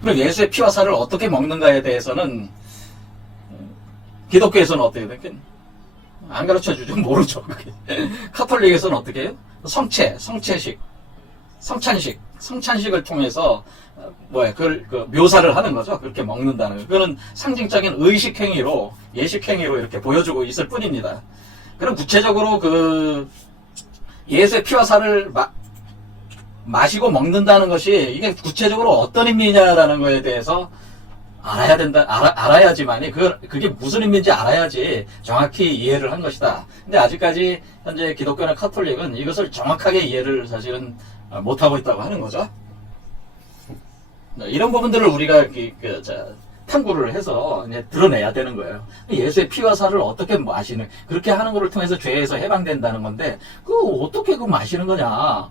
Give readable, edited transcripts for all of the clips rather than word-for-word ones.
그럼 예수의 피와 살을 어떻게 먹는가에 대해서는 기독교에서는 어떻게 돼요? 안 가르쳐 주죠. 모르죠. 카톨릭에서는 어떻게 해요? 성찬식, 성찬식을 통해서 그걸 묘사를 하는 거죠. 그렇게 먹는다는 거. 그거는 상징적인 의식 행위로, 예식 행위로 이렇게 보여주고 있을 뿐입니다. 그럼 구체적으로 그 예수의 피와 살을 마시고 먹는다는 것이 이게 구체적으로 어떤 의미냐라는 거에 대해서 알아야지만이 그게 무슨 의미인지 알아야지 정확히 이해를 한 것이다. 근데 아직까지 현재 기독교나 카톨릭은 이것을 정확하게 이해를 사실은 못하고 있다고 하는 거죠. 이런 부분들을 우리가 탐구를 해서 이제 드러내야 되는 거예요. 예수의 피와 살을 어떻게 마시는, 그렇게 하는 것을 통해서 죄에서 해방된다는 건데, 어떻게 마시는 거냐?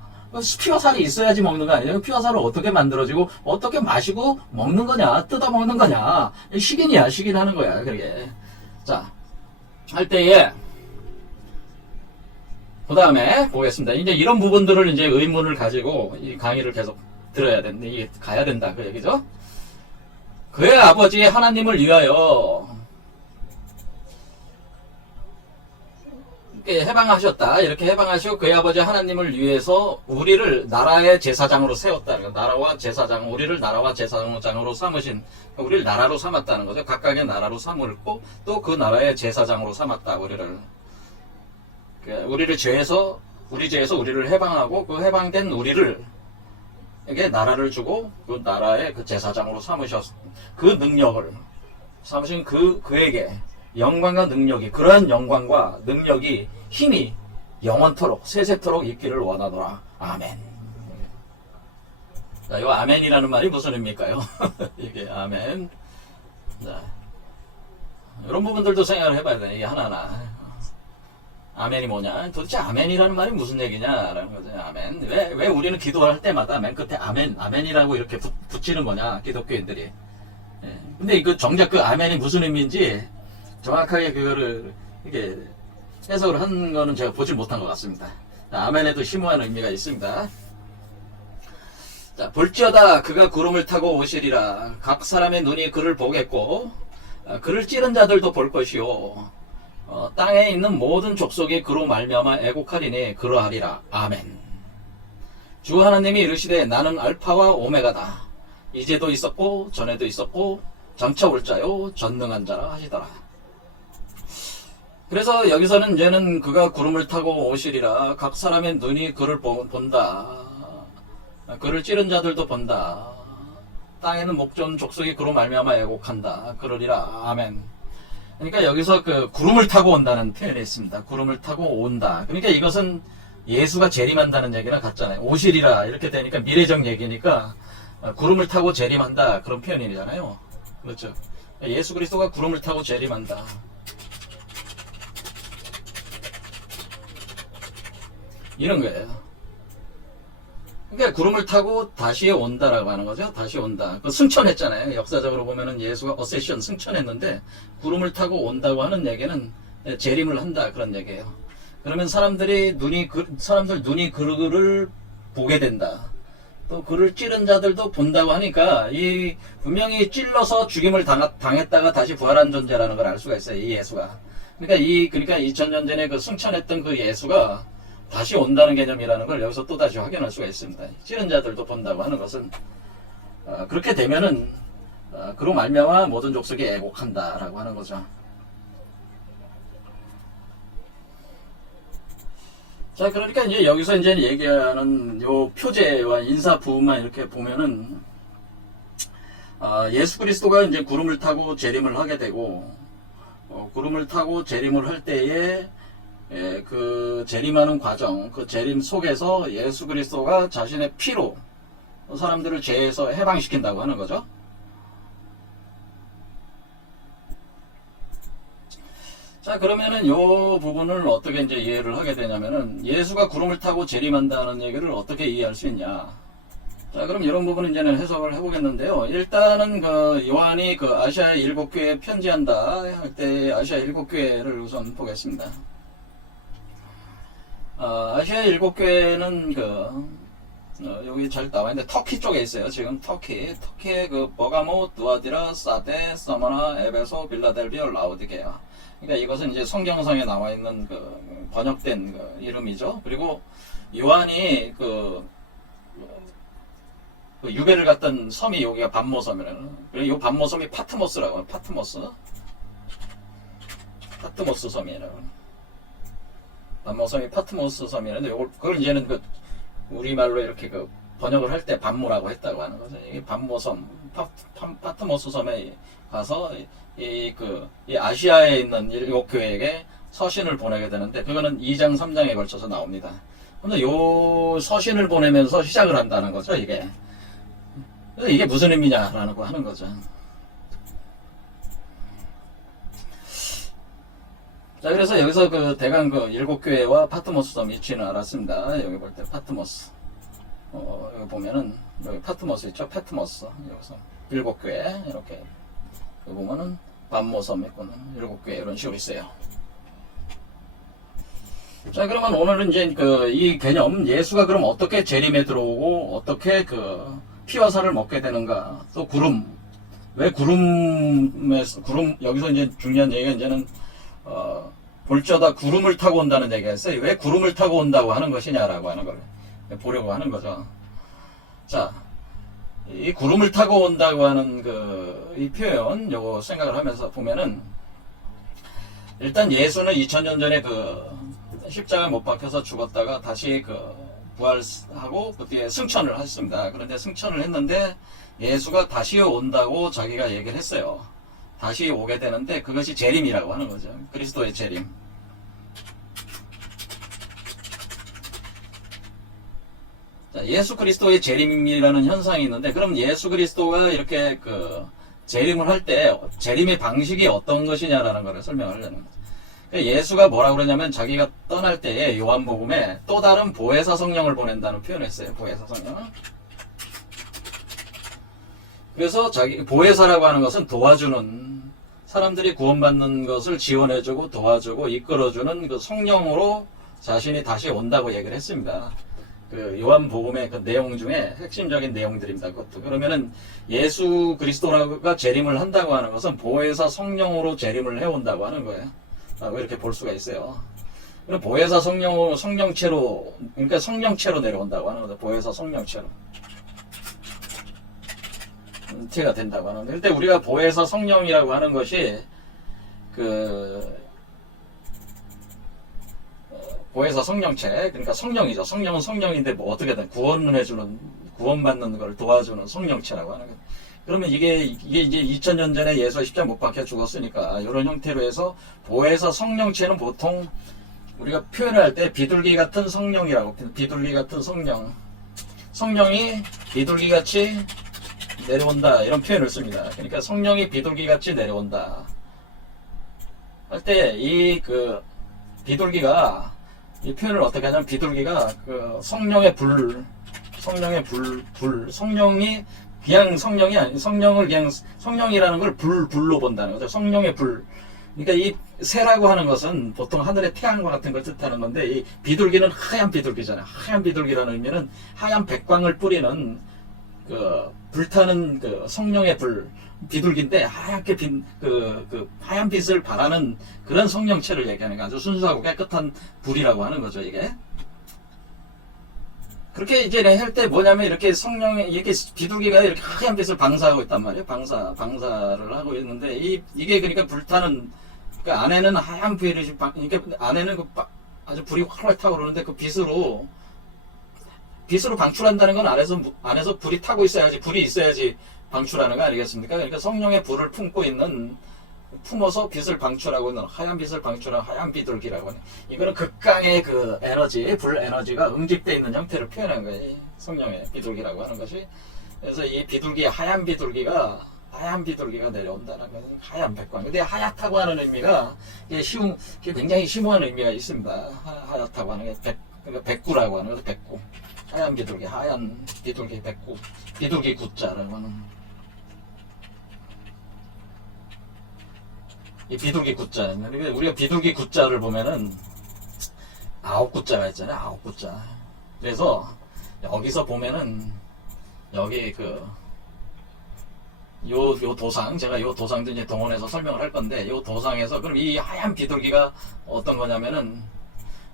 피와 살이 있어야지 먹는 거 아니에요? 피와 살을 어떻게 만들어지고, 어떻게 마시고 먹는 거냐? 뜯어 먹는 거냐? 식인이야, 식인하는 거야, 그게. 자, 할 때에, 그 다음에 보겠습니다. 이제 이런 부분들을 이제 의문을 가지고 이 강의를 계속 들어야 되는데, 이게 가야 된다, 그 얘기죠? 그의 아버지 하나님을 위하여 이렇게 해방하셨다. 이렇게 해방하시고 그의 아버지 하나님을 위해서 우리를 나라의 제사장으로 세웠다. 나라와 제사장, 우리를 나라와 제사장으로 삼으신, 우리를 나라로 삼았다는 거죠. 각각의 나라로 삼을고 또 그 나라의 제사장으로 삼았다. 우리를 죄에서, 우리 죄에서 우리를 해방하고 그 해방된 우리를 에게 나라를 주고 그 나라의 그 제사장으로 삼으셨, 그 능력을 삼으신 그에게 영광과 능력이, 그러한 영광과 능력이, 힘이 영원토록 세세토록 있기를 원하노라. 아멘. 자, 이 아멘이라는 말이 무슨 의미일까요? 이게 아멘. 자, 이런 부분들도 생각을 해봐야 돼. 이게 하나하나. 아멘이 뭐냐? 도대체 아멘이라는 말이 무슨 얘기냐라는 거죠. 아멘. 왜 우리는 기도할 때마다 맨 끝에 아멘이라고 이렇게 붙이는 거냐? 기독교인들이. 예. 근데 정작 그 아멘이 무슨 의미인지 정확하게 그거를 이렇게 해석을 한 거는 제가 보질 못한 것 같습니다. 아멘에도 심오한 의미가 있습니다. 자, 볼지어다 그가 구름을 타고 오시리라. 각 사람의 눈이 그를 보겠고, 그를 찌른 자들도 볼 것이요. 땅에 있는 모든 족속이 그로 말미암아 애곡하리니 그러하리라. 아멘. 주 하나님이 이르시되 나는 알파와 오메가다. 이제도 있었고 전에도 있었고 장차 올 자요 전능한 자라 하시더라. 그래서 여기서는 이제는 그가 구름을 타고 오시리라. 각 사람의 눈이 그를 본다. 그를 찌른 자들도 본다. 땅에는 목전 족속이 그로 말미암아 애곡한다. 그러리라. 아멘. 그러니까 여기서 그 구름을 타고 온다는 표현이 있습니다. 구름을 타고 온다. 그러니까 이것은 예수가 재림한다는 얘기랑 같잖아요. 오시리라 이렇게 되니까 미래적 얘기니까 구름을 타고 재림한다 그런 표현이잖아요. 그렇죠. 예수 그리스도가 구름을 타고 재림한다. 이런 거예요. 그러니까 구름을 타고 다시 온다라고 하는 거죠. 다시 온다. 승천했잖아요. 역사적으로 보면은 예수가 어세션 승천했는데 구름을 타고 온다고 하는 얘기는 재림을 한다 그런 얘기예요. 그러면 사람들 눈이 그를 보게 된다. 또 그를 찌른 자들도 본다고 하니까 이 분명히 찔러서 죽임을 당했다가 다시 부활한 존재라는 걸 알 수가 있어요. 이 예수가. 그러니까 2000년 전에 그 승천했던 그 예수가 다시 온다는 개념이라는 걸 여기서 또 다시 확인할 수가 있습니다. 찌른 자들도 본다고 하는 것은 그렇게 되면은 그로 말미암아 모든 족속이 애곡한다라고 하는 거죠. 자, 그러니까 이제 여기서 이제 얘기하는 요 표제와 인사 부분만 이렇게 보면은 예수 그리스도가 이제 구름을 타고 재림을 하게 되고 구름을 타고 재림을 할 때에 그 재림하는 과정, 그 재림 속에서 예수 그리스도가 자신의 피로 사람들을 죄에서 해방시킨다고 하는 거죠. 자, 그러면은 요 부분을 어떻게 이제 이해를 하게 되냐면은 예수가 구름을 타고 재림한다는 얘기를 어떻게 이해할 수 있냐. 자, 그럼 이런 부분은 이제는 해석을 해보겠는데요. 일단은 그 요한이 그 아시아 7교회에 편지한다 할 때 아시아 7교회를 우선 보겠습니다. 아시아 7교회는 여기 잘 나와 있는데 터키 쪽에 있어요. 지금 터키의 그 버가모, 두아디라, 사데, 사마나, 에베소, 빌라델비아, 라오디게아. 그러니까 이것은 이제 성경상에 나와 있는 그 번역된 그 이름이죠. 그리고 요한이 그 유배를 갔던 섬이 여기가 반모섬이라는. 그리고 이 반모섬이 파트모스라고 해요. 파트모스 섬이라고. 반모섬이 파트모스 섬이라는데 그걸 이제는 그 우리말로 이렇게 그 번역을 할 때 반모라고 했다고 하는 거죠. 이게 반모섬, 파트모스 섬에 가서 이 아시아에 있는 일곱 교회에게 서신을 보내게 되는데 그거는 2장, 3장에 걸쳐서 나옵니다. 근데 요 서신을 보내면서 시작을 한다는 거죠, 이게. 이게 무슨 의미냐라는 거 하는 거죠. 자, 그래서 여기서 그 대강 그 일곱 교회와 파트모스 섬 위치는 알았습니다. 여기 볼 때 파트모스. 여기 보면은 여기 파트모스 있죠? 파트모스. 여기서 일곱 교회 이렇게 여기 보면은 반모섬 있고는 일곱 교회 이런 식으로 있어요. 자, 그러면 오늘은 이제 그 이 개념 예수가 그럼 어떻게 재림에 들어오고 어떻게 그 피와 살을 먹게 되는가? 또 구름. 왜 구름 여기서 이제 중요한 얘기가 이제는 볼저다 구름을 타고 온다는 얘기가 있어요. 왜 구름을 타고 온다고 하는 것이냐라고 하는 걸 보려고 하는 거죠. 자, 이 구름을 타고 온다고 하는 이 표현, 요거 생각을 하면서 보면은, 일단 예수는 2000년 전에 십자가에 못 박혀서 죽었다가 다시 부활하고 그 뒤에 승천을 하셨습니다. 그런데 승천을 했는데 예수가 다시 온다고 자기가 얘기를 했어요. 다시 오게 되는데 그것이 재림이라고 하는 거죠. 그리스도의 재림. 자, 예수 그리스도의 재림이라는 현상이 있는데 그럼 예수 그리스도가 이렇게 재림을 할 때 재림의 방식이 어떤 것이냐라는 것을 설명을 하려는 거죠. 그러니까 예수가 뭐라고 그러냐면 자기가 떠날 때에 요한복음에 또 다른 보혜사 성령을 보낸다는 표현을 했어요. 보혜사 성령. 그래서 보혜사라고 하는 것은 도와주는, 사람들이 구원받는 것을 지원해주고 도와주고 이끌어주는 그 성령으로 자신이 다시 온다고 얘기를 했습니다. 요한복음의 그 내용 중에 핵심적인 내용들입니다. 그것도. 그러면은 예수 그리스도가 재림을 한다고 하는 것은 보혜사 성령으로 재림을 해온다고 하는 거예요. 라고 이렇게 볼 수가 있어요. 그럼 보혜사 성령체로, 그러니까 성령체로 내려온다고 하는 거죠. 보혜사 성령체로. 가 된다고 하는데, 그때 우리가 보혜사 성령이라고 하는 것이 보혜사 성령체, 그러니까 성령이죠. 성령은 성령인데 뭐 어떻게든 구원받는 걸 도와주는 성령체라고 하는 거예요. 그러면 이게 이제 2000년 전에 예수가 십자가 못 박혀 죽었으니까 이런 형태로 해서 보혜사 성령체는 보통 우리가 표현을 할 때 비둘기 같은 성령이라고, 비둘기 같은 성령이 비둘기같이 내려온다 이런 표현을 씁니다. 그러니까 성령이 비둘기같이 내려온다 할 때 이 비둘기가 이 표현을 어떻게 하냐면 비둘기가 성령의 성령이 그냥 성령이 아니 성령을 그냥 성령이라는 걸 불로 본다는 거죠. 성령의 불. 그러니까 이 새라고 하는 것은 보통 하늘의 태양과 같은 걸 뜻하는 건데 이 비둘기는 하얀 비둘기잖아요. 하얀 비둘기라는 의미는 하얀 백광을 뿌리는 불타는 성령의 불, 비둘기인데 하얗게 하얀 빛을 발하는 그런 성령체를 얘기하는 거 아주 순수하고 깨끗한 불이라고 하는 거죠, 이게. 그렇게 이제 할 때 뭐냐면 이렇게 이렇게 비둘기가 이렇게 하얀 빛을 방사하고 있단 말이에요. 방사를 하고 있는데 이게 그러니까 불타는, 안에는 하얀 불이, 그러니까 안에는 아주 불이 활활 타고 그러는데 그 빛으로 방출한다는 건 안에서 불이 타고 있어야지, 불이 있어야지 방출하는 거 아니겠습니까? 그러니까 성령의 불을 품어서 빛을 방출하고 있는, 하얀 빛을 방출한 하얀 비둘기라고 하는, 이거는 극강의 불 에너지가 응집되어 있는 형태를 표현한 거예요. 성령의 비둘기라고 하는 것이. 그래서 이 하얀 비둘기가 내려온다는 거예요. 하얀 백광. 근데 하얗다고 하는 의미가 굉장히 심오한 의미가 있습니다. 하얗다고 하는 게 그러니까 백구라고 하는 거죠. 백구. 하얀 비둘기 백구. 비둘기 구자라고 하는. 이 비둘기 구자. 우리가 비둘기 구자를 보면은 9구자가 있잖아요. 9구자. 그래서 여기서 보면은 여기 요 도상, 제가 요 도상도 이제 동원해서 설명을 할 건데, 요 도상에서, 그럼 이 하얀 비둘기가 어떤 거냐면은,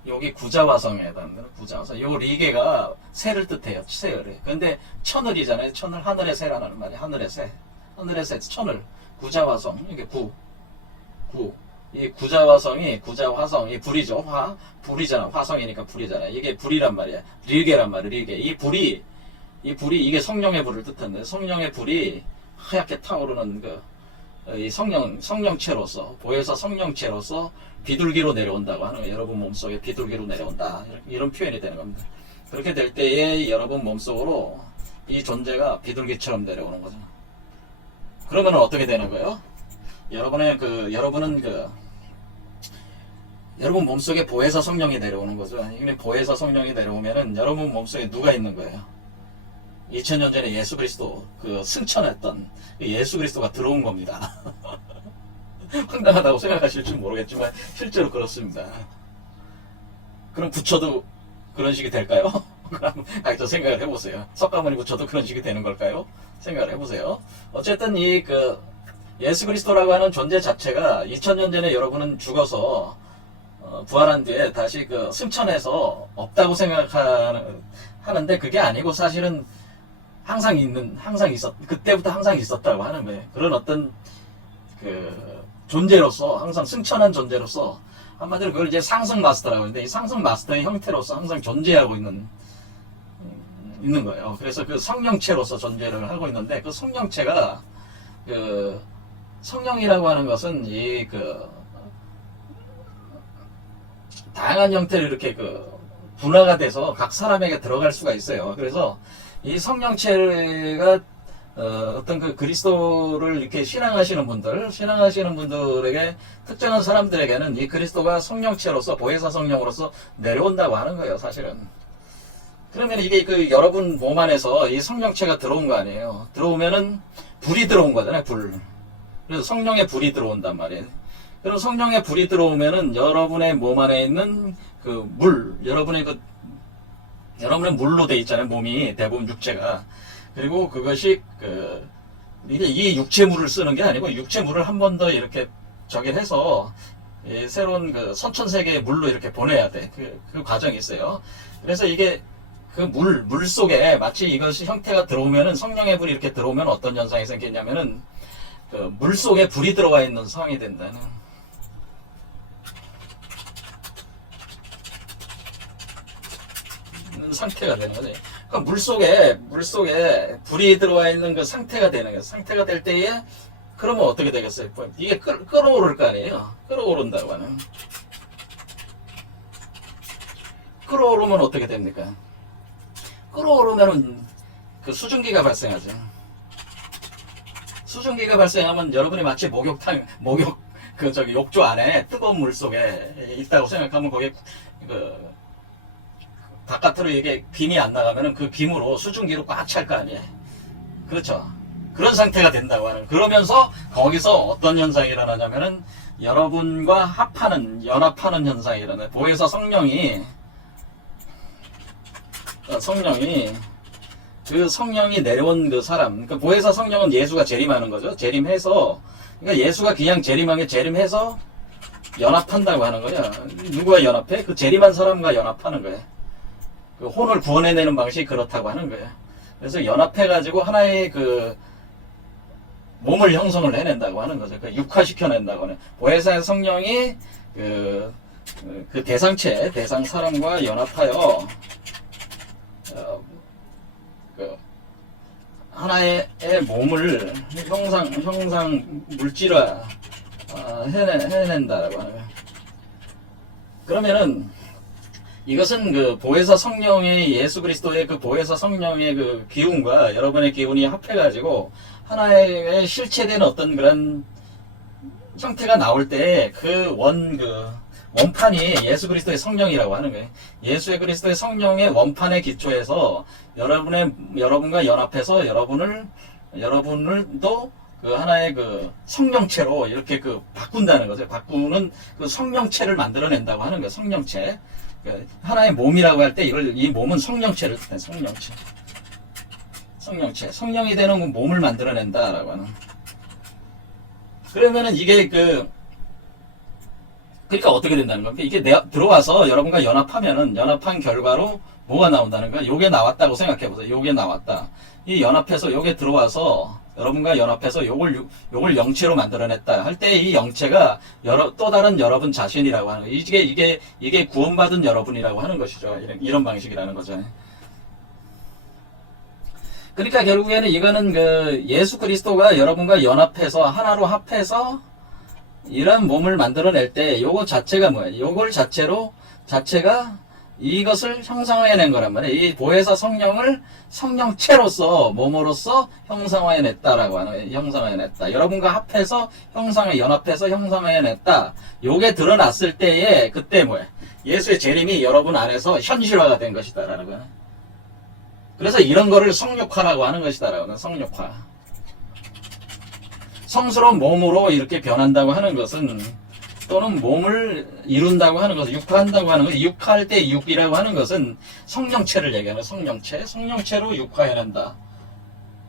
여기 구자화성에 해당되는 구자화성. 요 리게가 새를 뜻해요. 새를. 근데 천을이잖아요. 천을, 하늘의 새라는 말이 하늘의 새. 하늘의 새, 천을. 구자화성. 이게 구. 이 구자화성이, 구자화성, 이 불이죠. 불이잖아. 화성이니까 불이잖아. 이게 불이란 말이야. 리게란 말이야. 리게. 이 불이, 이게 성령의 불을 뜻하는데, 성령의 불이 하얗게 타오르는 이 성령체로서, 보혜사 성령체로서 비둘기로 내려온다고 하는 거예요. 여러분 몸속에 비둘기로 내려온다. 이런 표현이 되는 겁니다. 그렇게 될 때에 여러분 몸속으로 이 존재가 비둘기처럼 내려오는 거죠. 그러면 어떻게 되는 거예요? 여러분은 여러분 몸속에 보혜사 성령이 내려오는 거죠. 보혜사 성령이 내려오면은 여러분 몸속에 누가 있는 거예요? 2000년 전에 예수 그리스도 승천했던 예수 그리스도가 들어온 겁니다. 황당하다고 생각하실지 모르겠지만 실제로 그렇습니다. 그럼 부처도 그런 식이 될까요? 그럼 각자 생각을 해보세요. 석가모니 부처도 그런 식이 되는 걸까요? 생각을 해보세요. 어쨌든 예수 그리스도라고 하는 존재 자체가 2000년 전에 여러분은 죽어서 부활한 뒤에 다시 승천해서 없다고 생각하는데 그게 아니고 사실은 그때부터 항상 있었다고 하는 거예요. 그런 어떤 존재로서, 항상 승천한 존재로서, 한마디로 그걸 이제 상승 마스터라고 하는데, 이 상승 마스터의 형태로서 항상 존재하고 있는 거예요. 그래서 성령체로서 존재를 하고 있는데, 성령체가, 성령이라고 하는 것은 다양한 형태로 이렇게 분화가 돼서 각 사람에게 들어갈 수가 있어요. 그래서 이 성령체가 어떤 그리스도를 이렇게 신앙하시는 분들에게 특정한 사람들에게는 이 그리스도가 성령체로서 보혜사 성령으로서 내려온다고 하는 거예요, 사실은. 그러면 이게 여러분 몸 안에서 이 성령체가 들어온 거 아니에요. 들어오면은 불이 들어온 거잖아요, 불. 그래서 성령의 불이 들어온단 말이에요. 그럼 성령의 불이 들어오면은 여러분의 몸 안에 있는 여러분의 물로 돼 있잖아요, 몸이. 대부분 육체가. 그리고 그것이 이 육체물을 쓰는 게 아니고 육체물을 한 번 더 이렇게 해서 새로운 선천세계의 물로 이렇게 보내야 돼. 그 과정이 있어요. 그래서 이게 물 속에 마치 이것이 형태가 들어오면은, 성령의 불이 이렇게 들어오면 어떤 현상이 생기냐면은 물 속에 불이 들어와 있는 상황이 된다는 상태가 되는 거지. 그러니까 물속에 불이 들어와 있는 그 상태가 되는 거예요. 상태가 될 때에, 그러면 어떻게 되겠어요? 이게 끓어오를 거 아니에요? 끓어오른다고 하는. 끓어오르면 어떻게 됩니까? 끓어오르면은 수증기가 발생하죠. 수증기가 발생하면 여러분이 마치 욕조 안에 뜨거운 물 속에 있다고 생각하면 거기에 바깥으로 이게 김이 안 나가면은 그 김으로 수증기로 꽉 찰 거 아니에요. 그렇죠. 그런 상태가 된다고 하는. 그러면서 거기서 어떤 현상이 일어나냐면은 여러분과 연합하는 현상이 일어나요. 보혜사 성령이 내려온 사람, 보혜사 성령은 예수가 재림하는 거죠. 재림해서, 그러니까 예수가 그냥 재림해서 연합한다고 하는 거예요. 누구와 연합해? 재림한 사람과 연합하는 거예요. 혼을 구원해내는 방식이 그렇다고 하는 거예요. 그래서 연합해가지고 하나의 몸을 형성을 해낸다고 하는 거죠. 육화시켜낸다고 하는. 보혜사의 성령이 대상 사람과 연합하여 하나의 몸을 형상 물질화 해낸다라고 하는 거예요. 그러면은 이것은 보혜사 성령의, 예수 그리스도의 보혜사 성령의 기운과 여러분의 기운이 합해가지고 하나의 실체된 어떤 그런 형태가 나올 때 원판이 예수 그리스도의 성령이라고 하는 거예요. 예수 그리스도의 성령의 원판에 기초해서 여러분과 연합해서 여러분을도 그 하나의 그 성령체로 이렇게 그 바꾼다는 거죠. 바꾸는 그 성령체를 만들어낸다고 하는 거예요. 성령체. 그 하나의 몸이라고 할 때 이 몸은 성령체를 뜻해. 성령체. 성령체. 성령이 되는 몸을 만들어낸다라고 하는. 그러면은 이게 그러니까 어떻게 된다는 겁니까? 이게 들어와서 여러분과 연합하면은 연합한 결과로 뭐가 나온다는 거야? 요게 나왔다고 생각해 보세요. 요게 나왔다. 이 연합해서 요게 들어와서 여러분과 연합해서 요걸 영체로 만들어냈다 할 때 이 영체가 또 다른 여러분 자신이라고 하는 거예요. 이게 구원받은 여러분이라고 하는 것이죠. 이런 방식이라는 거죠. 그러니까 결국에는 이거는 그 예수 그리스도가 여러분과 연합해서 하나로 합해서 이런 몸을 만들어낼 때 요거 자체가 뭐예요? 요걸 자체가 이것을 형상화해낸 거란 말이에요. 이 보혜사 성령을 성령체로서 몸으로서 형상화해냈다라고 하는 거예요. 형상화해냈다. 여러분과 합해서 연합해서 형상화해냈다. 요게 드러났을 때에 그때 뭐예요? 예수의 재림이 여러분 안에서 현실화가 된 것이다라는 거예요. 그래서 이런 거를 성육화라고 하는 것이다라고 하는 성육화. 성스러운 몸으로 이렇게 변한다고 하는 것은 또는 몸을 이룬다고 하는 것은 육화한다고 하는 것은 육화할 때 육이라고 하는 것은 성령체를 얘기하는 성령체로 육화해낸다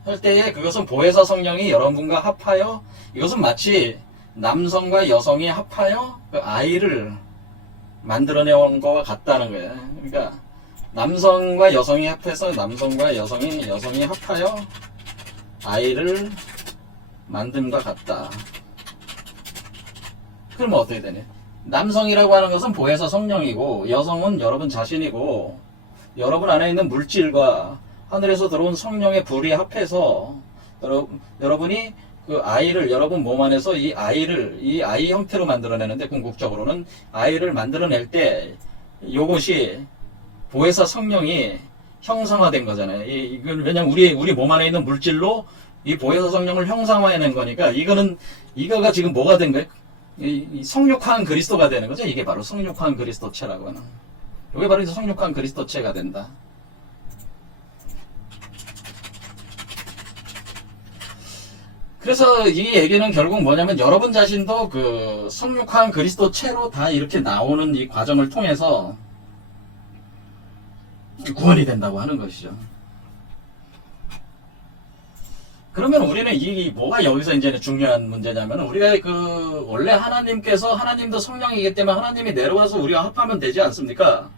할 때에 그것은 보혜사 성령이 여러분과 합하여 이것은 마치 남성과 여성이 합하여 그 아이를 만들어내온 것과 같다는 거예요. 그러니까 남성과 여성이 합해서 남성과 여성이 합하여 아이를 만듦과 같다. 그러면 어떻게 되냐? 남성이라고 하는 것은 보혜사 성령이고 여성은 여러분 자신이고 여러분 안에 있는 물질과 하늘에서 들어온 성령의 불이 합해서 여러분이 그 아이를 여러분 몸 안에서 이 아이 형태로 만들어내는데 궁극적으로는 아이를 만들어낼 때 이것이 보혜사 성령이 형상화된 거잖아요. 이건 왜냐면 우리 몸 안에 있는 물질로 이 보혜사 성령을 형상화해낸 거니까 이거가 지금 뭐가 된 거예요? 이 성육화한 그리스도가 되는 거죠. 이게 바로 성육화한 그리스도체라고 하는. 이게 바로 성육화한 그리스도체가 된다. 그래서 이 얘기는 결국 뭐냐면 여러분 자신도 그 성육화한 그리스도체로 다 이렇게 나오는 이 과정을 통해서 구원이 된다고 하는 것이죠. 그러면 우리는 뭐가 여기서 이제 중요한 문제냐면 우리가 원래 하나님도 성령이기 때문에 하나님이 내려와서 우리와 합하면 되지 않습니까?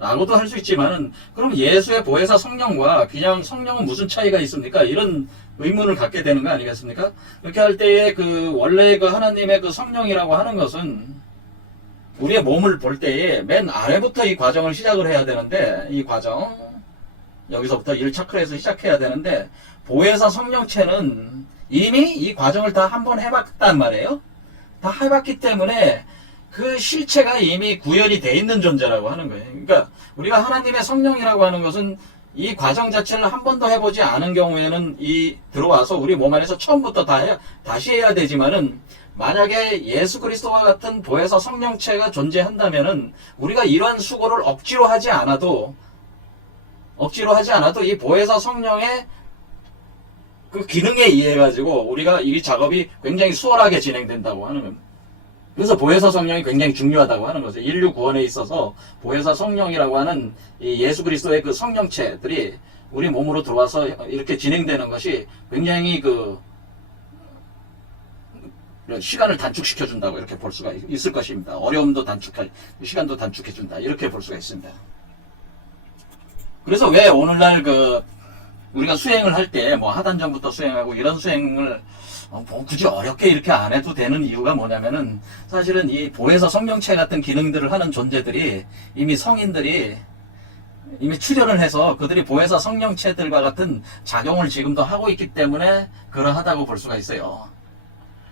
라고도 할 수 있지만은 그럼 예수의 보혜사 성령과 그냥 성령은 무슨 차이가 있습니까? 이런 의문을 갖게 되는 거 아니겠습니까? 이렇게 할 때에 원래 하나님의 성령이라고 하는 것은 우리의 몸을 볼 때에 맨 아래부터 이 과정을 시작을 해야 되는데 이 과정 여기서부터 1차크에서 시작해야 되는데 보혜사 성령체는 이미 이 과정을 다 한번 해봤단 말이에요. 다 해봤기 때문에 그 실체가 이미 구현이 돼 있는 존재라고 하는 거예요. 그러니까 우리가 하나님의 성령이라고 하는 것은 이 과정 자체를 한 번도 해보지 않은 경우에는 들어와서 우리 몸 안에서 처음부터 다시 해야 되지만은 만약에 예수 그리스도와 같은 보혜사 성령체가 존재한다면은 우리가 이러한 수고를 억지로 하지 않아도 이 보혜사 성령의 그 기능에 의해 가지고 우리가 이 작업이 굉장히 수월하게 진행된다고 하는 겁니다. 그래서 보혜사 성령이 굉장히 중요하다고 하는 거죠. 인류 구원에 있어서 보혜사 성령이라고 하는 이 예수 그리스도의 그 성령체들이 우리 몸으로 들어와서 이렇게 진행되는 것이 굉장히 시간을 단축시켜 준다고 이렇게 볼 수가 있을 것입니다. 어려움도 시간도 단축해 준다 이렇게 볼 수가 있습니다. 그래서 왜 오늘날 우리가 수행을 할 때 하단전부터 수행하고 이런 수행을 굳이 어렵게 이렇게 안 해도 되는 이유가 뭐냐면은 사실은 이 보혜사 성령체 같은 기능들을 하는 존재들이 이미 성인들이 이미 출현을 해서 그들이 보혜사 성령체들과 같은 작용을 지금도 하고 있기 때문에 그러하다고 볼 수가 있어요.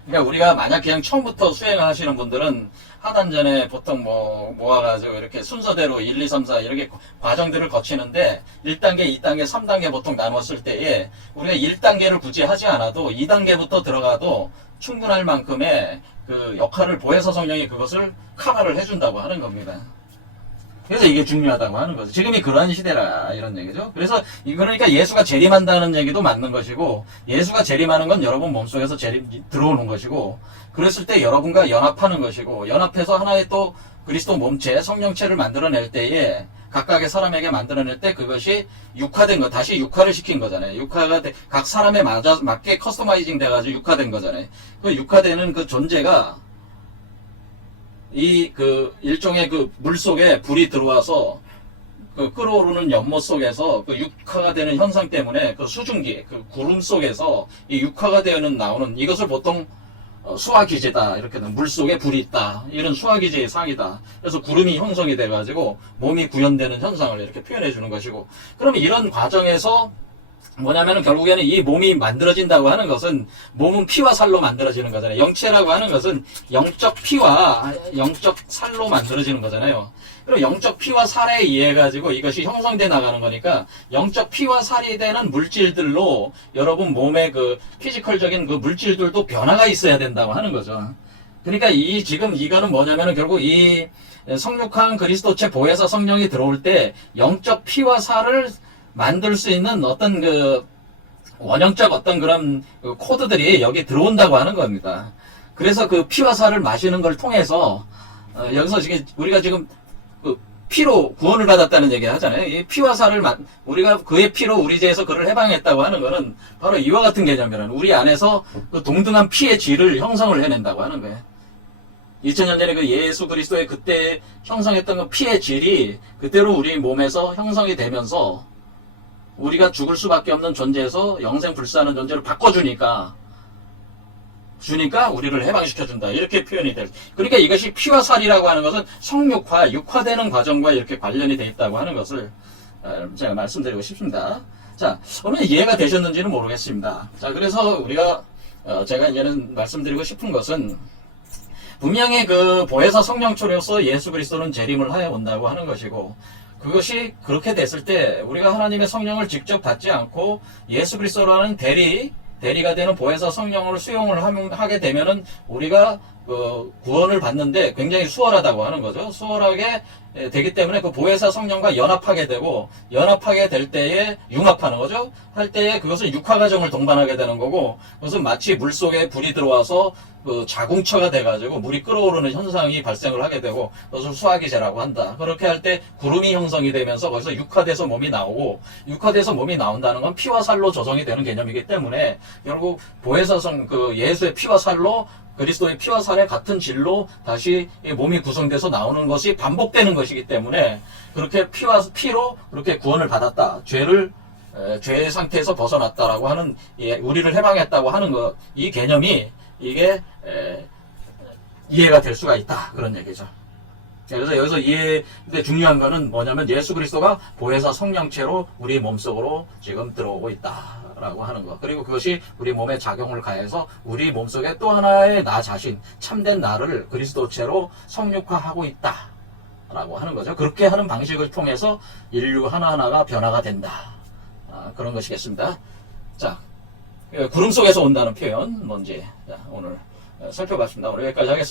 그러니까 우리가 만약 그냥 처음부터 수행을 하시는 분들은 하단전에 보통 모아가지고 이렇게 순서대로 1, 2, 3, 4 이렇게 과정들을 거치는데 1단계, 2단계, 3단계 보통 나눴을 때에 우리가 1단계를 굳이 하지 않아도 2단계부터 들어가도 충분할 만큼의 그 역할을 보혜사 성령이 그것을 커버를 해준다고 하는 겁니다. 그래서 이게 중요하다고 하는 거죠. 지금이 그러한 시대라 이런 얘기죠. 그래서 그러니까 예수가 재림한다는 얘기도 맞는 것이고 예수가 재림하는 건 여러분 몸속에서 들어오는 것이고 그랬을 때 여러분과 연합하는 것이고 연합해서 하나의 또 그리스도 몸체 성령체를 만들어낼 때에 각각의 사람에게 만들어낼 때 그것이 육화된 거 다시 육화를 시킨 거잖아요. 육화가 각 사람에 맞게 커스터마이징 돼가지고 육화된 거잖아요. 그 육화되는 그 존재가 일종의 그 물 속에 불이 들어와서 그 끓어오르는 연못 속에서 그 육화가 되는 현상 때문에 그 수증기, 그 구름 속에서 이 육화가 되는 나오는 이것을 보통 수화기제다. 이렇게는 물 속에 불이 있다. 이런 수화기제의 상이다. 그래서 구름이 형성이 돼가지고 몸이 구현되는 현상을 이렇게 표현해 주는 것이고 그러면 이런 과정에서 뭐냐면은 결국에는 이 몸이 만들어진다고 하는 것은 몸은 피와 살로 만들어지는 거잖아요. 영체라고 하는 것은 영적 피와 영적 살로 만들어지는 거잖아요. 그럼 영적 피와 살에 의해 가지고 이것이 형성돼 나가는 거니까 영적 피와 살이 되는 물질들로 여러분 몸의 그 피지컬적인 그 물질들도 변화가 있어야 된다고 하는 거죠. 그러니까 지금 이거는 뭐냐면은 결국 이 성육한 그리스도체 보혜사 성령이 들어올 때 영적 피와 살을 만들 수 있는 어떤 그 원형적 어떤 그런 그 코드들이 여기 들어온다고 하는 겁니다. 그래서 그 피와 살을 마시는 걸 통해서 여기서 지금 우리가 지금 그 피로 구원을 받았다는 얘기 하잖아요. 이 피와 살을 우리가 그의 피로 우리 죄에서 그를 해방했다고 하는 거는 바로 이와 같은 개념이라는 우리 안에서 그 동등한 피의 질을 형성을 해낸다고 하는 거예요. 2000년 전에 그 예수 그리스도의 그때 형성했던 그 피의 질이 그대로 우리 몸에서 형성이 되면서 우리가 죽을 수밖에 없는 존재에서 영생 불사하는 존재로 바꿔주니까 우리를 해방시켜준다. 이렇게 표현이 될. 그러니까 이것이 피와 살이라고 하는 것은 성육화, 육화되는 과정과 이렇게 관련이 되어 있다고 하는 것을 제가 말씀드리고 싶습니다. 자, 오늘 이해가 되셨는지는 모르겠습니다. 자, 그래서 우리가 제가 이제는 말씀드리고 싶은 것은 분명히 그 보혜사 성령초로서 예수 그리스도는 재림을 하여 온다고 하는 것이고 그것이 그렇게 됐을 때 우리가 하나님의 성령을 직접 받지 않고 예수 그리스도라는 대리가 되는 보혜사 성령을 수용을 하게 되면은 우리가 구원을 받는데 굉장히 수월하다고 하는 거죠. 수월하게 되기 때문에 그 보혜사 성령과 연합하게 되고 연합하게 될 때에 융합하는 거죠. 할 때에 그것은 육화 과정을 동반하게 되는 거고 그것은 마치 물 속에 불이 들어와서 그 자궁처가 돼가지고 물이 끓어오르는 현상이 발생을 하게 되고 그것을 수화기제라고 한다. 그렇게 할 때 구름이 형성이 되면서 거기서 육화돼서 몸이 나오고 육화돼서 몸이 나온다는 건 피와 살로 조성이 되는 개념이기 때문에 결국 보혜사성 그 예수의 피와 살로 그리스도의 피와 살의 같은 질로 다시 몸이 구성돼서 나오는 것이 반복되는 것이기 때문에 그렇게 피로 그렇게 구원을 받았다. 죄의 상태에서 벗어났다라고 하는 우리를 해방했다고 하는 것, 이 개념이 이게 이해가 될 수가 있다. 그런 얘기죠. 그래서 여기서 근데 중요한 거는 뭐냐면 예수 그리스도가 보혜사 성령체로 우리 몸속으로 지금 들어오고 있다. 라고 하는 것. 그리고 그것이 우리 몸에 작용을 가해서 우리 몸속에 또 하나의 나 자신, 참된 나를 그리스도체로 성육화하고 있다. 라고 하는 거죠. 그렇게 하는 방식을 통해서 인류 하나하나가 변화가 된다. 그런 것이겠습니다. 자, 구름 속에서 온다는 표현 뭔지 오늘 살펴봤습니다. 오늘 여기까지 하겠습니다.